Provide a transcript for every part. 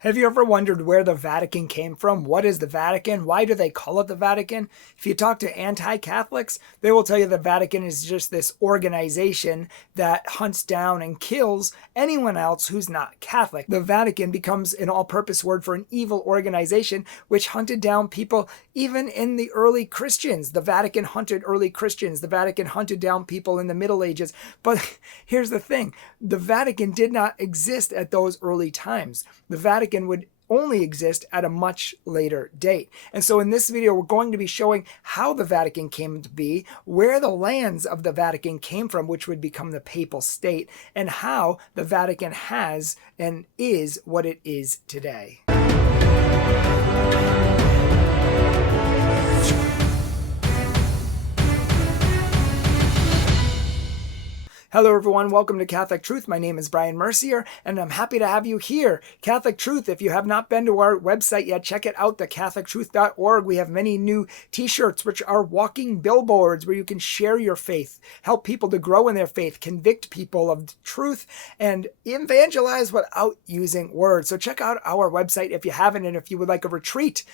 Have you ever wondered where the Vatican came from? What is the Vatican? Why do they call it the Vatican? If you talk to anti-Catholics, they will tell you the Vatican is just this organization that hunts down and kills anyone else who's not Catholic. The Vatican becomes an all-purpose word for an evil organization which hunted down people even in the early Christians. The Vatican hunted early Christians. The Vatican hunted down people in the Middle Ages. But here's the thing. The Vatican did not exist at those early times. The Vatican would only exist at a much later date. And so in this video, we're going to be showing how the Vatican came to be, where the lands of the Vatican came from, which would become the Papal State, and how the Vatican has and is what it is today. Hello everyone, welcome to Catholic Truth. My name is Bryan Mercier, and I'm happy to have you here. Catholic Truth, if you have not been to our website yet, check it out, thecatholictruth.org. We have many new t-shirts, which are walking billboards where you can share your faith, help people to grow in their faith, convict people of truth, and evangelize without using words. So check out our website if you haven't, and if you would like a retreat,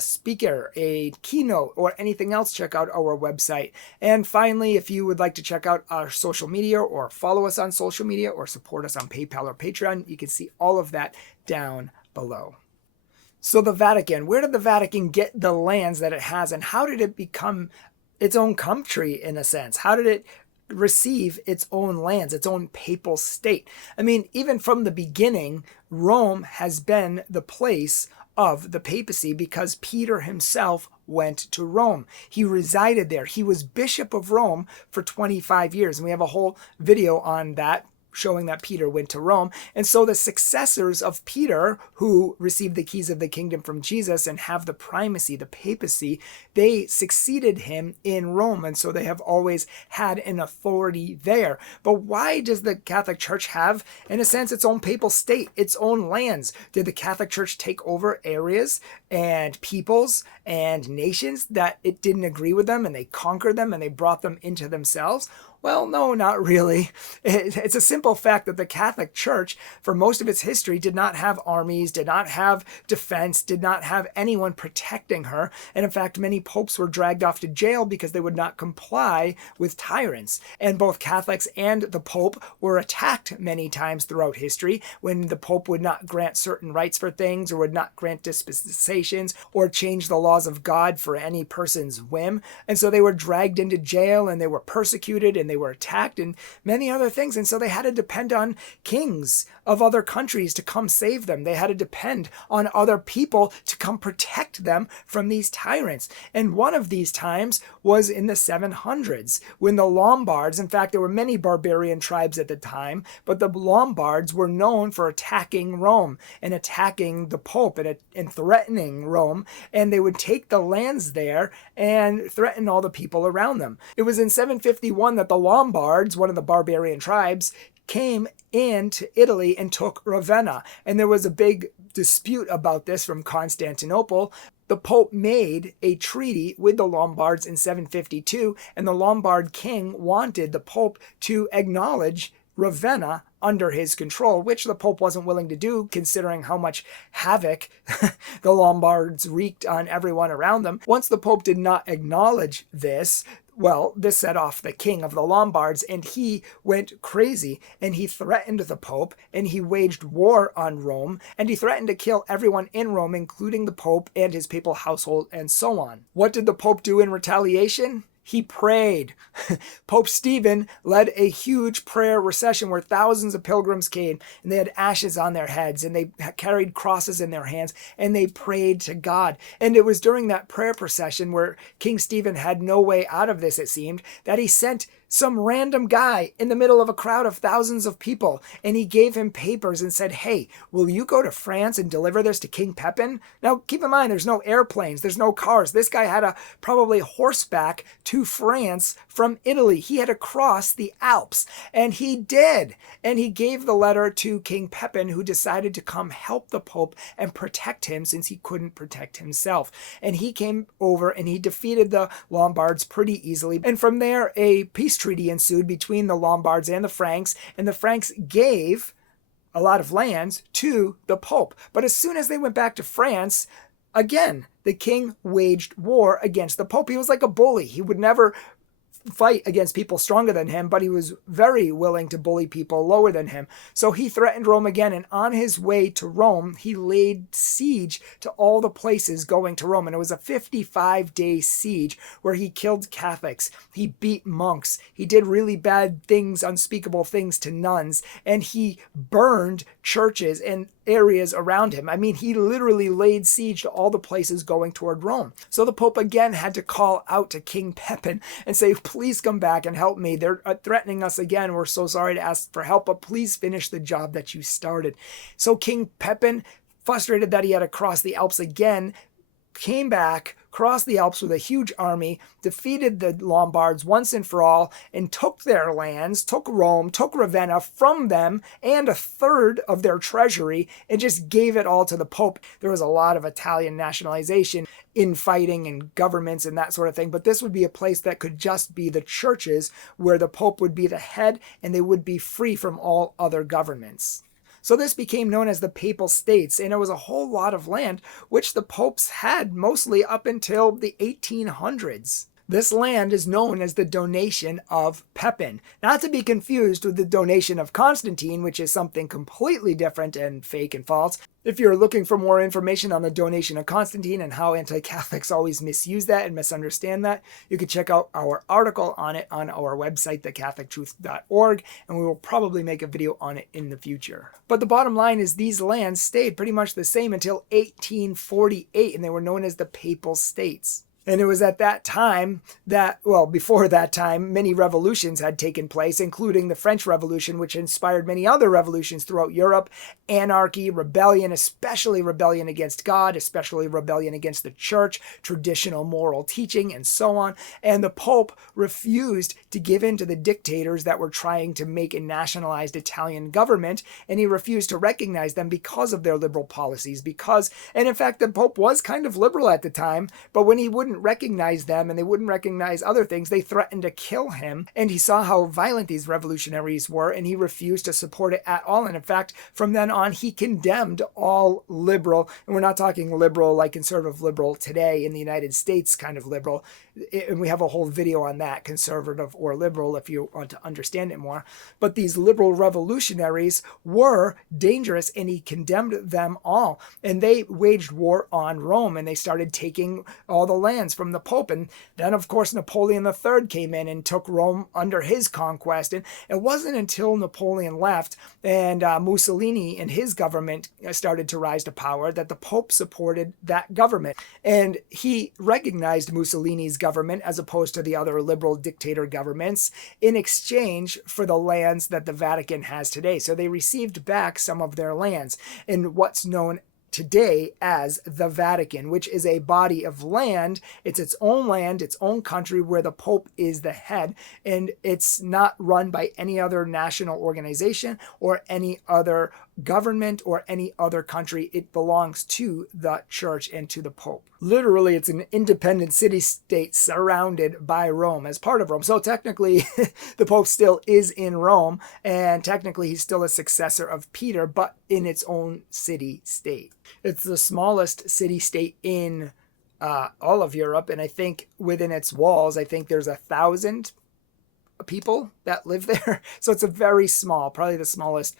speaker, a keynote, or anything else, check out our website. And finally, if you would like to check out our social media or follow us on social media or support us on PayPal or Patreon, you can see all of that down below. So the Vatican, where did the Vatican get the lands that it has, and how did it become its own country in a sense? How did it receive its own lands, its own papal state? I mean, even from the beginning, Rome has been the place of the papacy because Peter himself went to Rome. He resided there. He was Bishop of Rome for 25 years. And we have a whole video on that showing that Peter went to Rome. And so the successors of Peter, who received the keys of the kingdom from Jesus and have the primacy, the papacy, they succeeded him in Rome. And so they have always had an authority there. But why does the Catholic Church have, in a sense, its own papal state, its own lands? Did the Catholic Church take over areas and peoples and nations that it didn't agree with them, and they conquered them and they brought them into themselves? Well, no, not really. It's a simple fact that the Catholic Church, for most of its history, did not have armies, did not have defense, did not have anyone protecting her. And in fact, many popes were dragged off to jail because they would not comply with tyrants. And both Catholics and the Pope were attacked many times throughout history when the Pope would not grant certain rights for things, or would not grant dispensations, or change the laws of God for any person's whim. And so they were dragged into jail, and they were persecuted, and they were attacked, and many other things. And so they had to depend on kings of other countries to come save them. They had to depend on other people to come protect them from these tyrants. And one of these times was in the 700s when the Lombards, in fact, there were many barbarian tribes at the time, but the Lombards were known for attacking Rome and attacking the Pope and threatening Rome. And they would take the lands there and threaten all the people around them. It was in 751 that the Lombards, one of the barbarian tribes, came into Italy and took Ravenna. And there was a big dispute about this from Constantinople. The Pope made a treaty with the Lombards in 752, and the Lombard king wanted the Pope to acknowledge Ravenna under his control, which the Pope wasn't willing to do, considering how much havoc the Lombards wreaked on everyone around them. Once the Pope did not acknowledge this, well, this set off the king of the Lombards, and he went crazy, and he threatened the Pope, and he waged war on Rome, and he threatened to kill everyone in Rome, including the Pope and his papal household, and so on. What did the Pope do in retaliation? He prayed. Pope Stephen led a huge prayer procession where thousands of pilgrims came, and they had ashes on their heads, and they carried crosses in their hands, and they prayed to God. And it was during that prayer procession, where King Stephen had no way out of this, it seemed, that he sent some random guy in the middle of a crowd of thousands of people, and he gave him papers and said, "Hey, will you go to France and deliver this to King Pepin?" Now, keep in mind, there's no airplanes, there's no cars. This guy had to probably horseback to France from Italy. He had to cross the Alps, and he did. And he gave the letter to King Pepin, who decided to come help the Pope and protect him since he couldn't protect himself. And he came over and he defeated the Lombards pretty easily. And from there, a peace treaty ensued between the Lombards and the Franks, and the Franks gave a lot of lands to the Pope. But as soon as they went back to France, again, the king waged war against the Pope. He was like a bully. He would never fight against people stronger than him, but he was very willing to bully people lower than him. So he threatened Rome again, and on his way to Rome, he laid siege to all the places going to Rome. And it was a 55-day siege where he killed Catholics, he beat monks, he did really bad things, unspeakable things to nuns, and he burned churches and areas around him. I mean, he literally laid siege to all the places going toward Rome. So the Pope again had to call out to King Pepin and say, please come back and help me. They're threatening us again. We're so sorry to ask for help, but please finish the job that you started. So King Pepin, frustrated that he had to cross the Alps again, came back, crossed the Alps with a huge army, defeated the Lombards once and for all, and took their lands, took Rome, took Ravenna from them, and a third of their treasury, and just gave it all to the Pope. There was a lot of Italian nationalization, infighting and governments and that sort of thing, but this would be a place that could just be the churches, where the Pope would be the head, and they would be free from all other governments. So this became known as the Papal States, and it was a whole lot of land which the popes had mostly up until the 1800s. This land is known as the donation of Pepin, not to be confused with the donation of Constantine, which is something completely different and fake and false. If you're looking for more information on the donation of Constantine and how anti-Catholics always misuse that and misunderstand that, you can check out our article on it on our website, thecatholictruth.org, and we will probably make a video on it in the future. But the bottom line is these lands stayed pretty much the same until 1848, and they were known as the Papal States. And it was at that time that, well, before that time, many revolutions had taken place, including the French Revolution, which inspired many other revolutions throughout Europe. Anarchy, rebellion, especially rebellion against God, especially rebellion against the church, traditional moral teaching, and so on. And the Pope refused to give in to the dictators that were trying to make a nationalized Italian government, and he refused to recognize them because of their liberal policies. And in fact, the Pope was kind of liberal at the time, but when he wouldn't recognize them and they wouldn't recognize other things, they threatened to kill him. And he saw how violent these revolutionaries were, and he refused to support it at all. And in fact, from then on, he condemned all liberal, and we're not talking liberal like conservative liberal today in the United States kind of liberal, and we have a whole video on that, conservative or liberal, if you want to understand it more. But these liberal revolutionaries were dangerous, and he condemned them all. And they waged war on Rome, and they started taking all the lands from the Pope. And then, of course, Napoleon III came in and took Rome under his conquest. And it wasn't until Napoleon left and Mussolini and his government started to rise to power that the Pope supported that government. And he recognized Mussolini's government as opposed to the other liberal dictator governments in exchange for the lands that the Vatican has today. So they received back some of their lands in what's known today as the Vatican, which is a body of land. It's its own land, its own country, where the Pope is the head, and it's not run by any other national organization or any other government or any other country. It belongs to the church and to the Pope. Literally, it's an independent city-state surrounded by Rome, as part of Rome. So technically, the Pope still is in Rome, and technically he's still a successor of Peter, but in its own city-state. It's the smallest city-state in all of Europe, and I think within its walls, I think there's 1,000 people that live there. So it's a very small, probably the smallest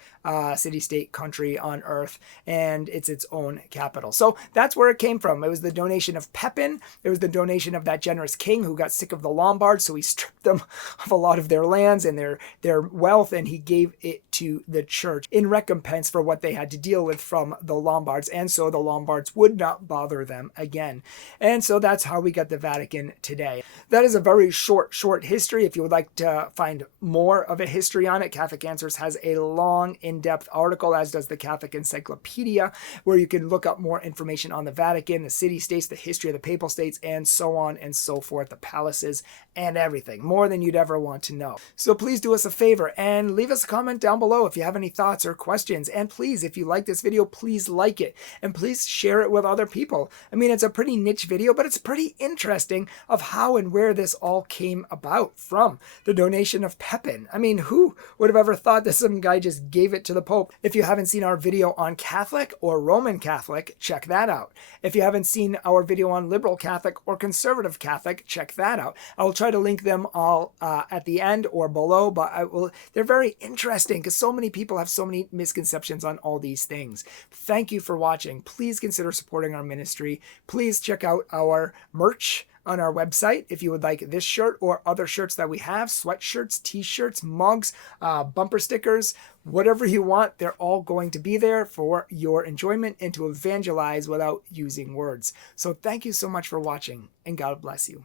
city-state country on earth, and it's its own capital. So that's where it came from. It was the donation of Pepin. It was the donation of that generous king who got sick of the Lombards, so he stripped them of a lot of their lands and their wealth, and he gave it to the church in recompense for what they had to deal with from the Lombards, and so the Lombards would not bother them again. And so that's how we got the Vatican today. That is a very short history. If you would like to find more of a history on it, Catholic Answers has a long, in-depth article, as does the Catholic Encyclopedia, where you can look up more information on the Vatican, the city-states, the history of the Papal States, and so on and so forth, the palaces and everything, more than you'd ever want to know. So please do us a favor and leave us a comment down below. below if you have any thoughts or questions. And please, if you like this video, please like it and please share it with other people. I mean, it's a pretty niche video, but it's pretty interesting of how and where this all came about from the donation of Pepin. I mean, who would have ever thought that some guy just gave it to the Pope? If you haven't seen our video on Catholic or Roman Catholic, check that out. If you haven't seen our video on liberal Catholic or conservative Catholic, check that out. I will try to link them all at the end or below, but they're very interesting because so many people have so many misconceptions on all these things. Thank you for watching. Please consider supporting our ministry. Please check out our merch on our website if you would like this shirt or other shirts that we have, sweatshirts, t-shirts, mugs, bumper stickers, whatever you want. They're all going to be there for your enjoyment and to evangelize without using words. So thank you so much for watching, and God bless you.